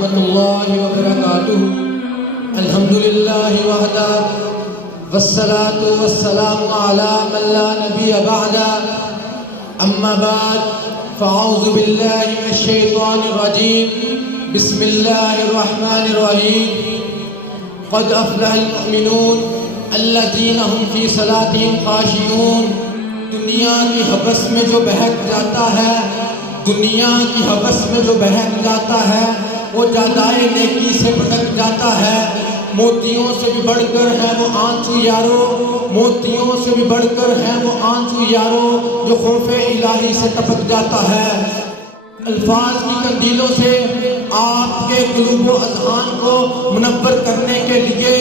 ورحمۃ اللہ وبرکاتہ۔ الحمدللہ وحدہ والصلاة والسلام علی من لا نبی بعد، اما بعد فاعوذ باللہ من الشیطان الرجیم، بسم اللہ الرحمن الرحیم۔ قد افلح المؤمنون الذین هم فی صلاتهم خاشعون۔ دنیا کی حوث میں جو بہک جاتا ہے، دنیا کی حوث میں جو بہک جاتا ہے، وہ جادائے نیکی سے بھٹک جاتا ہے۔ موتیوں سے بھی بڑھ کر ہے وہ آنسو یارو، موتیوں سے بھی بڑھ کر ہے وہ آنسو یارو، جو خوف الہی سے ٹپک جاتا ہے۔ الفاظ کی کندیلوں سے آپ کے قلوب و اذہان کو منور کرنے کے لیے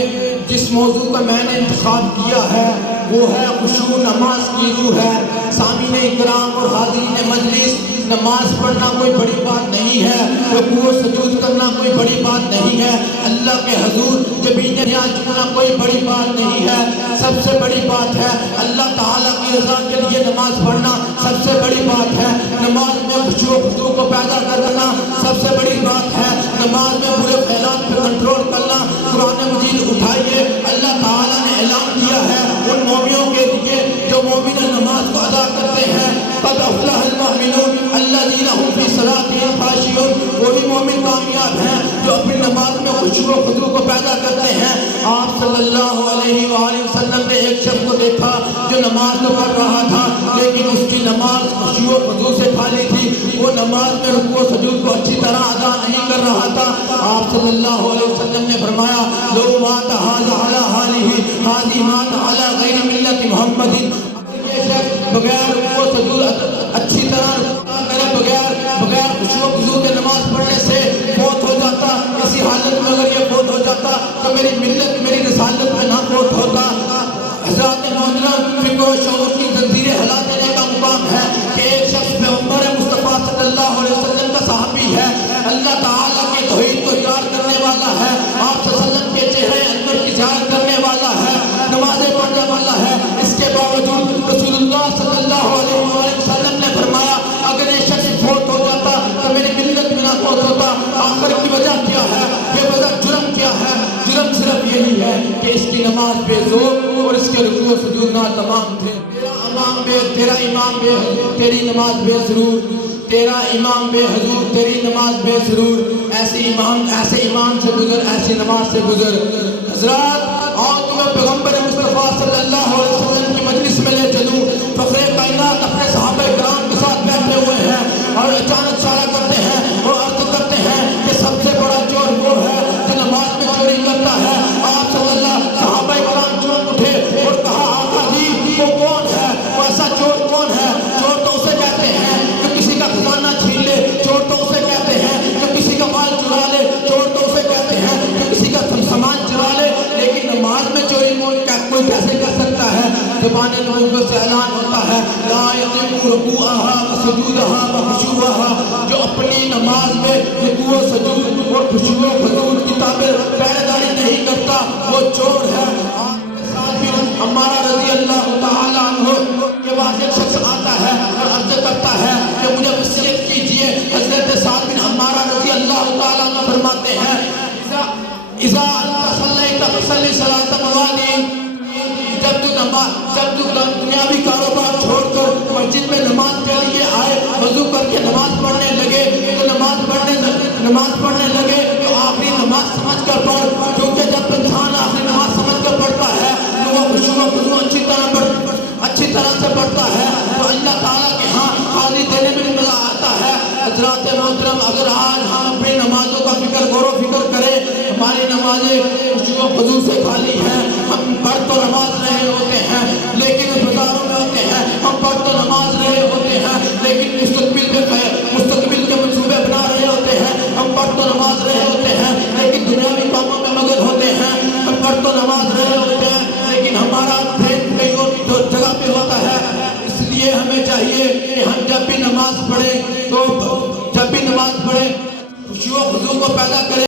جس موضوع کا میں نے انتخاب کیا ہے وہ ہے خشوع نماز کی روح ہے۔ سامعین اکرام اور حاضرین مجلس، نماز پڑھنا کوئی بڑی بات نہیں ہے، رکوع و سجود کرنا کوئی بڑی بات نہیں ہے، اللہ کے حضور جبین نیاز جھکنا کوئی بڑی بات نہیں ہے۔ سب سے بڑی بات ہے اللہ تعالیٰ کی رضا کے لیے نماز پڑھنا، سب سے بڑی بات ہے نماز میں خشوع و خضوع کو پیدا کرنا، سب سے بڑی بات ہے نماز میں برے خیالات پہ کنٹرول کرنا۔ قرآن مجید اٹھائیے، اللہ تعالیٰ نے اعلان کیا ہے ان مومنوں کے لیے جو مومن نماز کو ادا کرتے ہیں، قد افلح المؤمنون الذین هم فی صلاتهم خاشعون۔ وہی مومن کامیاب ہیں جو اپنی نماز میں خشوع و خضوع کو پیدا کرتے ہیں۔ آپ صلی اللہ علیہ وآلہ وسلم نے ایک شخص کو دیکھا جو نماز تو پڑھ رہا تھا لیکن اس کی نماز خشوع و خضوع سے خالی تھی، وہ نماز میں رکوع و سجود کو اچھی طرح ادا نہیں کر رہا تھا۔ آپ صلی اللہ علیہ وسلم نے فرمایا لو مات ھذا علی حالہ ھذہ مات علی غیر ملت محمد۔ یہ شخص بغیر رکوع و سجود اچھی طرح کرے، بغیر خشوع و خضوع کے نماز پڑھنے سے فوت ہو جاتا، اسی حالت میں اگر یہ فوت ہو جاتا تو میری ملت میری رسالت میں نہ فوت ہوتا۔ حضرات محترم، فکر و شعور کی زنجیریں ہلا دینے کا مقام ہے کہ ایک شخص پیغمبر مصطفیٰ صلی اللہ علیہ وسلم کا صحابی ہے، اللہ تعالیٰ کی توحید کو اقرار کرنے والا ہے، آپ صلی اللہ علیہ وسلم کے چہرے انور کی زیارت کرنے والا ہے، نمازیں پڑھنے والا ہے۔ اس کے باوجود رسول اللہ صلی اللہ علیہ وسلم نے فرمایا اگر یہ شخص فوت ہو جاتا تو میری ملت میں نہ فوت ہوتا۔ آخر کی وجہ کیا ہے؟ یہ وجہ جرم کیا ہے؟ جرم صرف یہی ہے کہ اس کی نماز بے ذوق اور اس کے رکوع و سجود ناتمام تھے۔ تیرا امام بے حضور تیری نماز بے سرور، تیرا امام بے حضور تیری نماز بے سرور۔ ایسے ایمان سے گزر، ایسی نماز سے گزر۔ حضرات، اور تمہیں پیغمبر مصطفیٰ صلی اللہ علیہ وسلم کی مجلس میں لے چلوں، فخر کائنات اپنے صحابہ کرام کے ساتھ بیٹھے ہوئے ہیں اور اچانک اشارہ کرتے ہیں اور عرض کرتے ہیں کہ سب سے بڑا چور وہ ہے جو نماز میں چوری کرتا ہے۔ آپ صلی اللہ صحابہ کرام چونک اٹھے اور کہا آقا جی وہ کون ہے؟ وہ ایسا چور کون ہے؟ چور تو اسے کہتے ہیں جو کسی کا خزانہ چھین لے، چور تو اسے کہتے ہیں جو کسی کا مال چرا لے، چور تو اسے کہتے ہیں جو کسی کا سامان چرا لے، لیکن نماز میں چوری کوئی کیسے کر سکتا ہے؟ زبان نبوت سے اعلان ہوتا ہے لا یتم رکوعہا وسجودہا وخشوعہا، جو اپنی نماز میں رکوع و سجود اور خشوع و خضوع کی پہرےداری نہیں کرتا وہ چور ہے۔ عمارہ رضی اللہ تعالیٰ عنہ کے بعد ایک شخص آتا ہے اور عرض کرتا ہے کہ مجھے وصیت کیجئے۔ حضرت سعد بن عمارہ رضی اللہ تعالیٰ عنہ فرماتے ہیں اذا انت صلیت فصلی صلاۃ موالین، جب تو دنیاوی کاروبار چھوڑ کر مسجد میں نماز کے لیے آئے، وضو کر کے نماز پڑھنے لگے تو نماز پڑھنے لگے تو آخری نماز سمجھ کر پڑھ، کیونکہ جب انسان آخری نماز سمجھ کر پڑھتا ہے تو وہ خشوع و خضوع اچھی طرح سے پڑھتا ہے تو اللہ تعالیٰ کے ہاں حاضری دینے میں مزہ آتا ہے۔ حضرات محترم، اگر آج ہم اپنی نمازوں کا غور و فکر کریں، ہماری نمازیں خشوع و خضوع سے خالی ہیں۔ ہم پڑھ تو نماز رہے ہوتے ہیں لیکن بازاروں میں ہوتے ہیں، ہم پڑھ تو نماز رہے ہوتے ہیں لیکن مستقبل کے منصوبے بنا رہے ہوتے ہیں، ہم پڑھ تو نماز رہے ہوتے ہیں لیکن دنیاوی کاموں میں مگن ہوتے ہیں، ہم پڑھ تو نماز رہے ہوتے ہیں لیکن ہمارا ذہن کہیں اور جگہ پہ ہوتا ہے۔ اس لیے ہمیں چاہیے کہ ہم جب بھی نماز پڑھیں خشوع و خضوع کو پیدا کریں۔